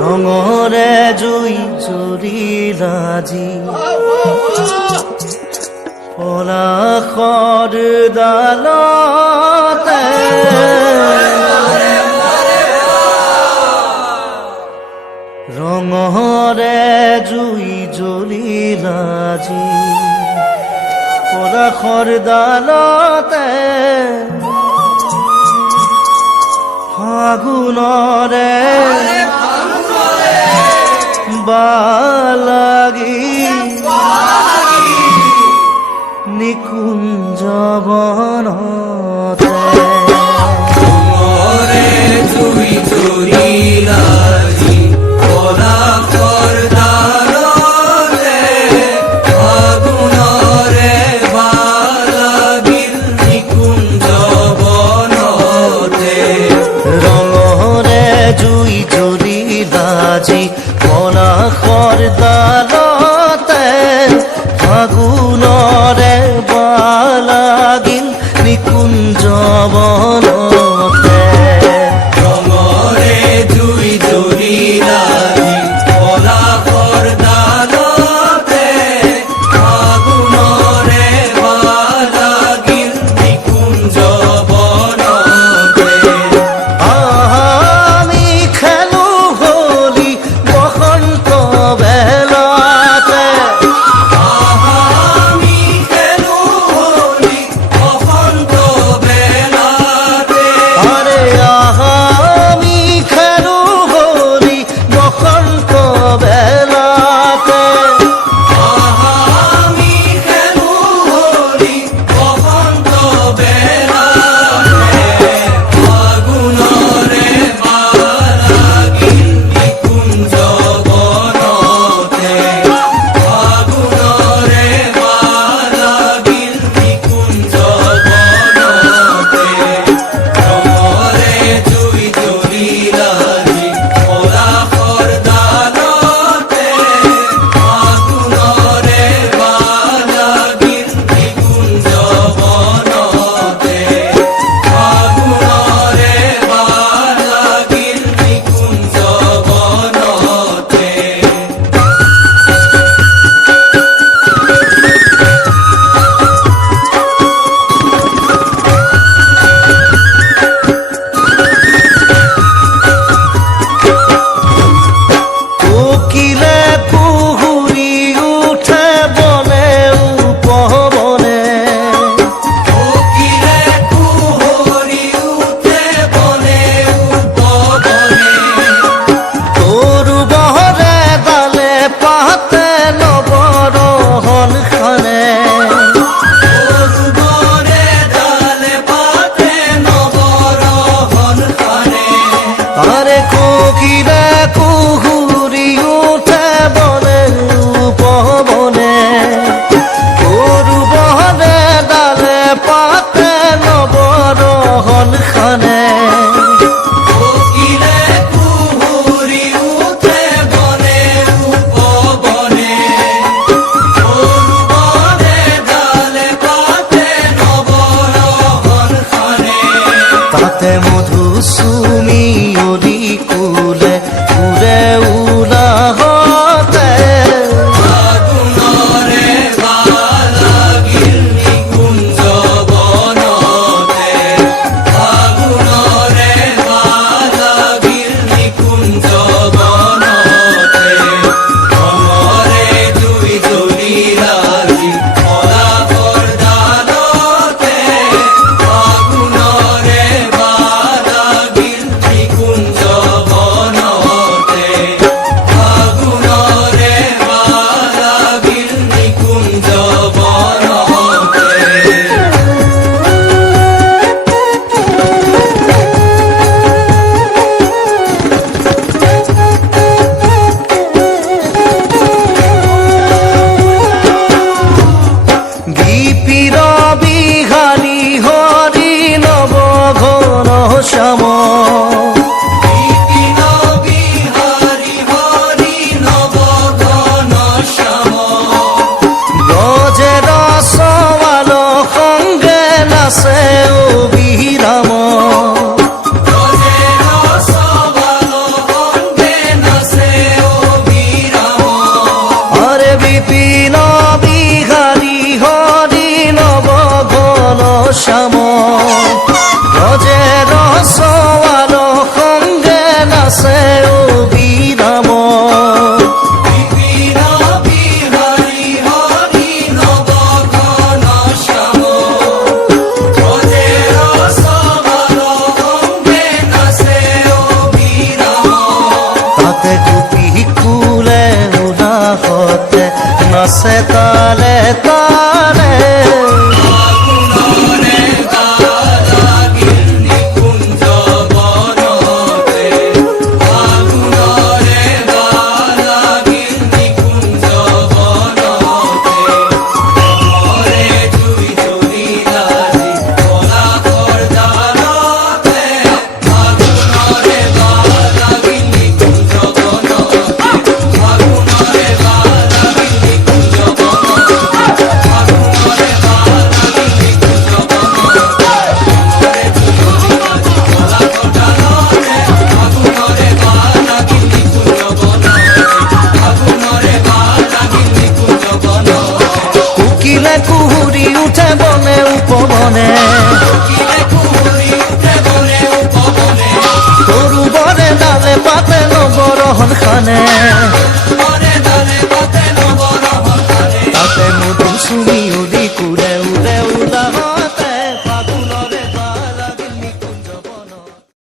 ৰঙৰে জুই জুৰিলাজি পলাশৰ ডালতে ৰঙৰে জুই জ্বলিলাজি পলাশৰ ডালতে ফাগুনৰে বালাগি নিকুঞ্জ বনতে জুই জুৰিলাজি পলাশৰ ডালতে ফাগুনৰে বালাগিল নিকুঞ্জ বনতে ৰঙৰে জুই জ্বলিলাজি পলাশৰ ডালতে ফাগুনৰে বালাগিল নিকুঞ্জ বনতে ৰঙৰে জুই জুৰিলাজি পলাশৰ ডালতে ফাগুনৰে বালাগিল নিকুঞ্জ বনতে আমি খেলো হোলি বসন্ত বেলাতে আমি খেলো হোলি বসন্ত বেলাতে আরে আমি খেলো হোলি বসন্ত বেলাতে আমি খেলো হোলি বসন্ত বেলাতে ফাগুনৰে বালাগিল নিকুঞ্জ বনতে ফাগুনৰে বালাগিল নিকুঞ্জ বনতে ৰঙৰে জুই জ্বলিলাজি পলাশৰ ডালতে ফাগুনৰে বালাগিল নিকুঞ্জ বনতে ফাগুনৰে বালাগিল নিকুঞ্জ বনতে কোকিলে কুহুৰি উঠে বনে উপবনে কোকিলে কুহুৰি উঠে বনে উপবনে তৰু বহৰে ডালে পাতে নৱৰহন খানে বনে ডালে পাতে নৱৰহন খানে আরে কোকিলে কুহুৰি উঠে বনে উপবনে তৰু বহৰে ডালে পাতে নৱৰহন খানে কোকিলে কুহুৰি উঠে বনে উপবনে বনে ডালে পাতে নৱৰহন খানে তাতে মধু চুমি অলি কুলে উৰে উলাহতে ফাগুনৰে বালাগিল নিকুঞ্জ বনতে ফাগুনৰে বালাগিল নিকুঞ্জ বনতে ৰঙৰে জুই জ্বলিলাজি পলাশৰ ডালতে ফাগুনৰে বালাগিল নিকুঞ্জ বনতে ফাগুনৰে বালাগিল নিকুঞ্জ বনতে গীপিৰ বিহাৰী হৰি নৱ ঘন শ্যাম বিপিন বিহাৰী হৰি নৱ ঘন শ্যাম গজেৰ সৱাল সংগে নাচে শ্যাম ব্রজের সওয়াল সঙ্গে নাচে অবিরাম বিপিন বিহারী হরি নব ঘন শ্যাম ব্রজের সওয়াল সঙ্গে নাচে অবিরাম তাতে গোপী কুলে উলাহতে নাচে তালে তালে ফাগুনরে লাগিল নিকুঞ্জ বনতে ফাগুনরে লাগিল নিকুঞ্জ বনতে মরে জুই জুই লাজি পলাশর জালতে ফাগুনরে লাগিল নিকুঞ্জ বনতে ফাগুনরে লাগিল নিকুঞ্জ বনতে ফাগুনরে লাগিল নিকুঞ্জ বনতে মরে জুই জুই লাজি পলাশর জালতে ফাগুনরে লাগিল নিকুঞ্জ বনতে ফাগুনরে লাগিল নিকুঞ্জ বনতে কুকিলে কুহুরি উঠে